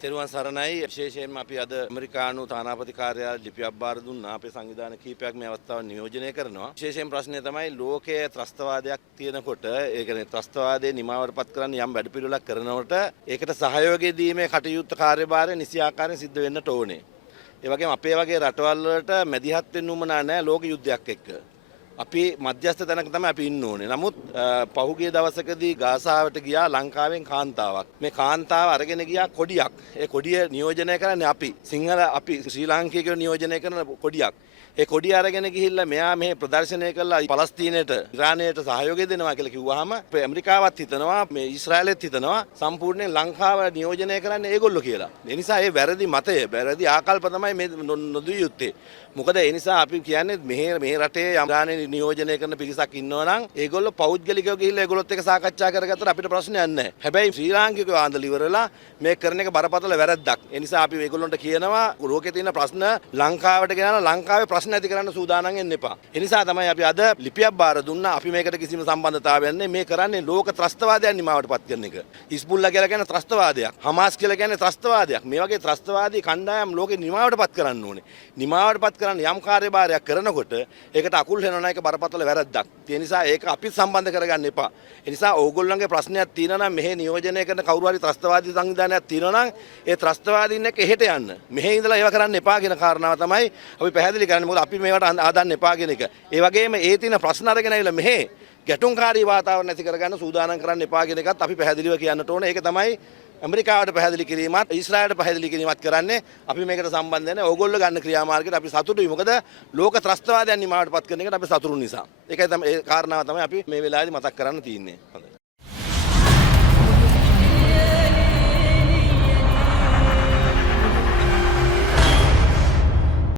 තෙරුවන් සරණයි. විශේෂයෙන්ම අපි අද ඇමරිකානු තානාපති කාර්යාලය ලිපියක් බාර දුන්නා. අපේ සංවිධාන කීපයක් මේ අවස්ථාව නියෝජනය කරනවා. විශේෂයෙන් ප්‍රශ්නය තමයි ලෝකයේ ත්‍රස්තවාදයක් තියෙනකොට ඒ කියන්නේ ත්‍රස්තවාදයේ නිමාවටපත් කරන්න යම් වැඩපිළිවෙලක් කරනකොට ඒකට සහයෝගය දීමේ කටයුත්ත කාර්යභාරය නිසි ආකාරයෙන් සිද්ධ වෙන්නට ඕනේ. ඒ වගේම අපේ වගේ රටවල් වලට මැදිහත් වෙන්න උවමනා නැහැ ලෝක යුද්ධයක් එක්ක. අපි මධ්‍යස්ථ තැනක තමයි අපි ඉන්න ඕනේ. නමුත් පහුගිය දවසකදී ගාසාවට ගියා ලංකාවෙන් කාන්තාවක්. මේ කාන්තාව අරගෙන ගියා කොඩියක්. ඒ කොඩිය නියෝජනය කරන්නේ අපි. සිංහල අපි ශ්‍රී ලාංකිකයෝ නියෝජනය කරන කොඩියක්. ඒ කොඩිය අරගෙන ගිහිල්ලා මෙයා මේ ප්‍රදර්ශනය කළා පලස්තීනයට ඉරානයට සහයෝගය දෙනවා කියලා කිව්වහම ඇමරිකාවත් හිතනවා මේ ඊශ්‍රායලෙත් හිතනවා සම්පූර්ණයෙන් ලංකාව නියෝජනය කරන්නේ ඒගොල්ලෝ කියලා. ඒ නිසා ඒ වැරදි මතය, වැරදි ආකල්ප තමයි මේ නොදිය යුත්තේ. මොකද ඒ නිසා අපි කියන්නේ මේ රටේ යම් නියෝජනය කරන පිරිසක් ඉන්නවා නම් ඒගොල්ලෝ පෞද්ගලිකව ගිහිල්ලා ඒගොල්ලොත් එක්ක සාකච්ඡා කරගත්තට අපිට ප්‍රශ්නයක් නැහැ. හැබැයි ශ්‍රී ලාංකිකයෝ ආන්දල ඉවරලා මේ කරන එක බරපතල වැරද්දක්. ඒ නිසා අපි ඒගොල්ලන්ට කියනවා ලෝකේ තියෙන ප්‍රශ්න ලංකාවට ගෙනලා ලංකාවේ ප්‍රශ්න ඇති කරන්න සූදානම් වෙන්න එපා. ඒ නිසා තමයි අපි අද ලිපියක් බාර දුන්නා. අපි මේකට කිසිම සම්බන්ධතාවයක් නැහැ. මේ කරන්නේ ලෝක ත්‍රස්තවාදයන් නිමාවටපත් කරන එක. හිස්බුල්ලා කියලා කියන්නේ ත්‍රස්තවාදයක්. හමාස් කියලා කියන්නේ ත්‍රස්තවාදයක්. මේ වගේ ත්‍රස්තවාදී කණ්ඩායම් ලෝකේ නිමාවටපත් කරන්න ඕනේ. නිමාවටපත් කරන්න යම් කාර්යභාරයක් කරනකොට ඒකට අකුල් හෙනවන එක බරපතල වැරද්දක්. ඒ නිසා ඒක අපි සම්බන්ධ කරගන්න එපා. ඒ නිසා ඕගොල්ලන්ගේ ප්‍රශ්නයක් තියෙනවා නම් මෙහි නියෝජනය කරන කවුරු හරි ත්‍රස්තවාදී සංවිධානයක් තියෙනවා නම් ඒ ත්‍රස්තවාදීන් එක්ක එහෙට යන්න. මෙහි ඉඳලා ඒව කරන්න එපා කියන කාරණාව තමයි අපි පැහැදිලි කරන්නේ. මොකද අපි මේවට ආදන්න එපා කියන එක. ඒ වගේම ඒ තියෙන ප්‍රශ්න අරගෙන ඇවිල්ලා මෙහි ගැටුම්කාරී වාතාවරණ ඇති කරගන්න සූදානම් කරන්න එපා කියන එකත් අපි පැහැදිලිව කියන්නට ඕනේ. ඒක තමයි ඇමරිකාවට පැහැදිලි කිරීමත් ඊශ්‍රායලට පැහැදිලි කිරීමත් කරන්නේ. අපි මේකට සම්බන්ධ නැහැ. ඕගොල්ලෝ ගන්න ක්‍රියාමාර්ගයට අපි සතුටුයි. මොකද ලෝක ත්‍රස්තවාදයන් නිමාවටපත් කරන එකට අපි සතුටු නිසා. ඒකයි තමයි ඒ කාරණාව තමයි අපි මේ වෙලාවේදී මතක් කරන්න තියෙන්නේ.